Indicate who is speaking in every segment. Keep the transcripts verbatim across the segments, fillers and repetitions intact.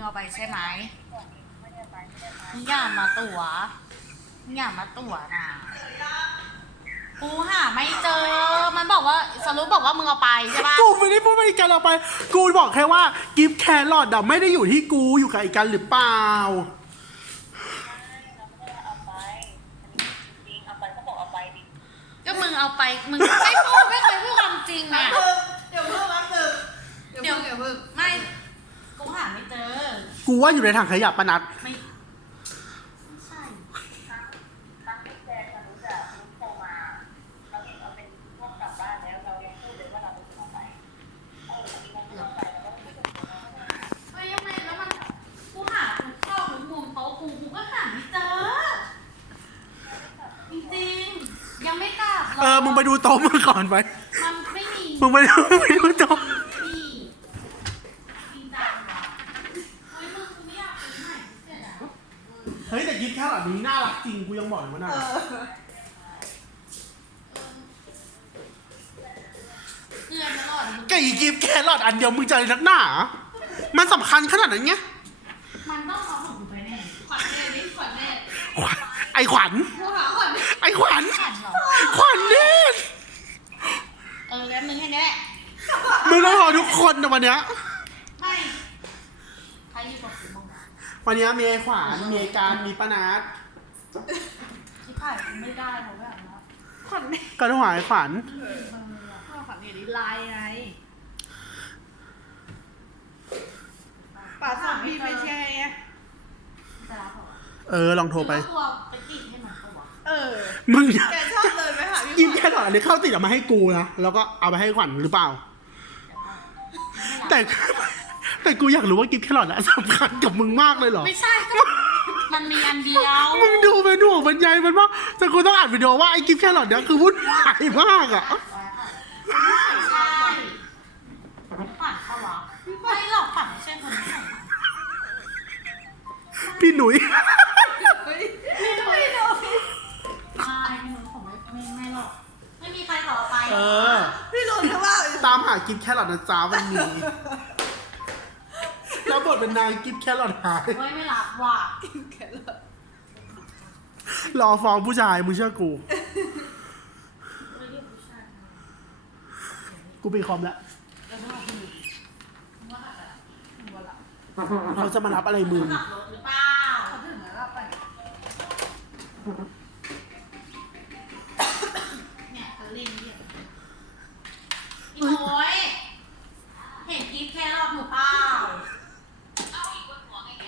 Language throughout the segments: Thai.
Speaker 1: เอาไปใช่ไหมมึงอย่ามาตั๋วมึงอย่ามาตั๋วนะกูหาไม่เจอมันบอกว่าสรุปบอกว่ามึงเอาไปใช่ปะ
Speaker 2: กูไม่ได้พูดว่าอีกันเอาไปกูบอกแค่ว่ากิฟต์แครอทอะไม่ได้อยู่ที่กูอยู่กับอีกันหรือเปล่า
Speaker 1: ก็มึงเอาไปมึงไม่พูดไม่เคยพูดความจริงอ่ะ
Speaker 3: เดี๋ยวเพิ่งแป๊บนึงเดี๋ยวเดี๋ยวเพิ่ง
Speaker 1: ไม่กูหาไม่เจอ
Speaker 2: กูว่าอยู่ในถังขยะปะนัด
Speaker 1: ไม่ใช่ตั้งแต่แจกฉันรู้จักรู้โทรมาเราเห็นว่าเป็นพวกกลับบ้านแล้วเรายังพูดเลยว่าเราเป็นคนไปเออมีคนเอาไปแล้วก็ไม่ถูกเฮ้ยยังไงแล้วมันกูหาทุกข้อทุกมุมโต๊ะกูกูก็หาไม่เจอจริงๆยังไม่กลับ
Speaker 2: เออมึงไปดูโต๊ะมึงก่อนไป
Speaker 1: มันไม่มี
Speaker 2: มึงไปดูไปดูโต๊ะเฮ้ยแต่กิฟต์แครอทนี้น่ารักจริงกูยังบอกเลยว่าน่ารัก
Speaker 1: เกลือตลอด
Speaker 2: แกอีกิฟต์แครอทอันเดียวมึงจะอะไรนักหนามันสำคัญขนาดนั้นไง
Speaker 1: มันต้องเอาของกูไปแน่ขวัญแน่ดิขวัญแน่
Speaker 2: ไอขวัญไอขวัญขวัญเนี่ย
Speaker 1: เออแล้วมึงแค่นี้แหละ
Speaker 2: มึงต้องรอทุกคนนะวันเนี้ย
Speaker 1: ไม่ใครอยู่กับกูบ้าง
Speaker 2: วันนี้มีไอขวานมีไอการมีป้านัท
Speaker 1: ที่ผ่านไม่ได้เพราะแบบว่า
Speaker 3: ขวัญ
Speaker 2: ก็ต้องหาไอขวัญ
Speaker 3: ข้าวขวัญเห็นดีไลน์ไงป่าสามพี่ไปแชร์ไง
Speaker 2: เออลองโทรไป
Speaker 1: ตัวไปติดให้มันตัว
Speaker 3: เออ
Speaker 2: มึง
Speaker 3: แกชอบเลยไปหาพี่
Speaker 2: กิฟต์แครอทอันนี้เข้าติดออกมาให้กูนะแล้วก็เอาไปให้ขวัญหรือเปล่าแต่แต่กูอยากรู้ว่ากิฟต์แครอทอะสำคัญกับมึงมากเลยเหรอ
Speaker 1: ไม่ใช่มันมีอันเดียว
Speaker 2: มึงดูไปดูบรรยายมันว่าแต่กูต้องอ่านวิดีโอว่าไอ้กิฟต์แครอทเนี่ยคือวุ่นวายมากอะ
Speaker 1: ใช่ฝันเขาหรอไม่หรอกฝันไม่ใช่คนนี้
Speaker 2: พี่หนุ่ย
Speaker 3: พี่หนุ่ยหนุ่ย
Speaker 1: ไม่พี่หนุ่ยผมไม่ไม่ไม่หรอกไม่มีใครต่อไป
Speaker 2: เออ
Speaker 3: พี่หนุ่ยเขาว่า
Speaker 2: ตามหากิฟต์แครอทนะจ๊ะวันนี้แล้วบทเป็นนางกิฟต์แครอทหาย
Speaker 1: ไม่ไม่รับว่ะ
Speaker 2: รอฟ้องผู้ชายมึงเชื่อกูกูปีคอมแล้วเขาจะมารับอะไรมึง
Speaker 1: หรือเปล่าเขาถึงมารับไปเนี่ยเขาเล่นเนี่ยอีโน้ยเห็นกิฟต์แค่รอบหนูเปล่าเอาอีกบนหัวไงไง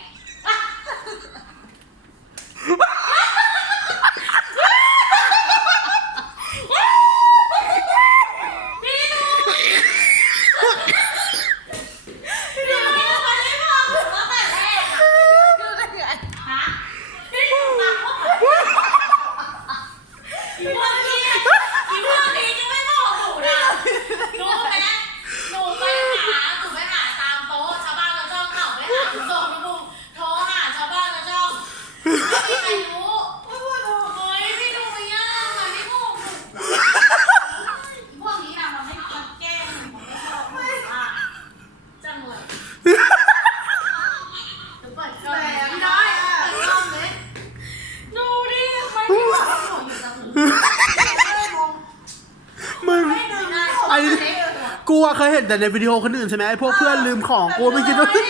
Speaker 2: กูเคยเห็นแต่ในวิดีโอคนอื่นใช่ไหมไอ้พวกเพื่อนลืมของกูไม่คิดว่า
Speaker 1: พี่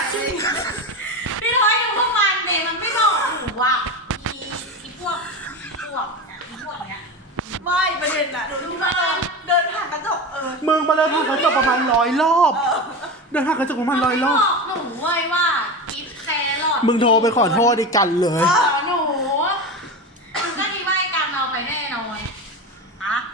Speaker 1: ร้อยดูพวกมันเดมันไม่บอกหนูว่าอีอีพวกพวกเนี่ยอีพวกเนี้ย
Speaker 3: ไม่ประเด็นอะหนูดูมาเดินผ่านกระจกเออ
Speaker 2: มึงมาเดินผ่านกระจกประมาณร้อยรอบเดินผ่านกระจกประมาณร้อยรอบ
Speaker 1: หนูเว้ยว่ากิฟต์แครอท
Speaker 2: มึงโทรไปขอโทษดิกันเลย
Speaker 1: หนูมึงก็คิดว่าไอ้การเอาไปแน่นอนฮะ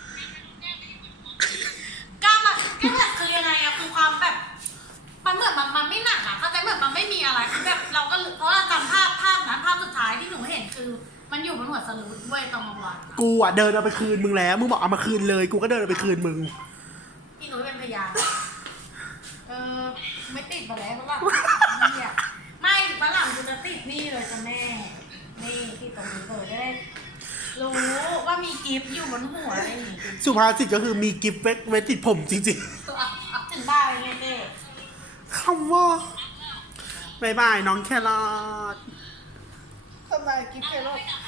Speaker 1: ก็มันก็แบบคือยังไงอะคือความแบบมันเหมือนมันมันไม่หนักอะเข้าใจเหมือนมันไม่มีอะไรคือแบบเราก็เพราะเราจำภาพภาพนั้นภาพสุดท้ายที่หนูเห็นคือมันอยู่บนหัวสลูดเว้ยตอนกลางวัน
Speaker 2: กูอะเดินเอาไปคืนมึงแล้วมึงบอกเอามาคืนเลยกูก็เดินเอาไปคืนมึง
Speaker 1: พี่หนูเป็นพยานเออไม่ติดมาแล้วเพราะว่าไม่ฝรั่งกูจะติดนี่เลยจ้ะแม่นี่ติดตรงนี้เปิดได้รู้ว่ามีกิฟต์อยู่บนหัวอะไรอย่างงี้
Speaker 2: สุภาษิตก็คือมีกิฟต์ไว้ติดผมจริง
Speaker 1: ๆถึงบ้าเลยเด้
Speaker 2: คำว่าบายบายน้องแครอท
Speaker 3: ทำไมกิฟต์แครอท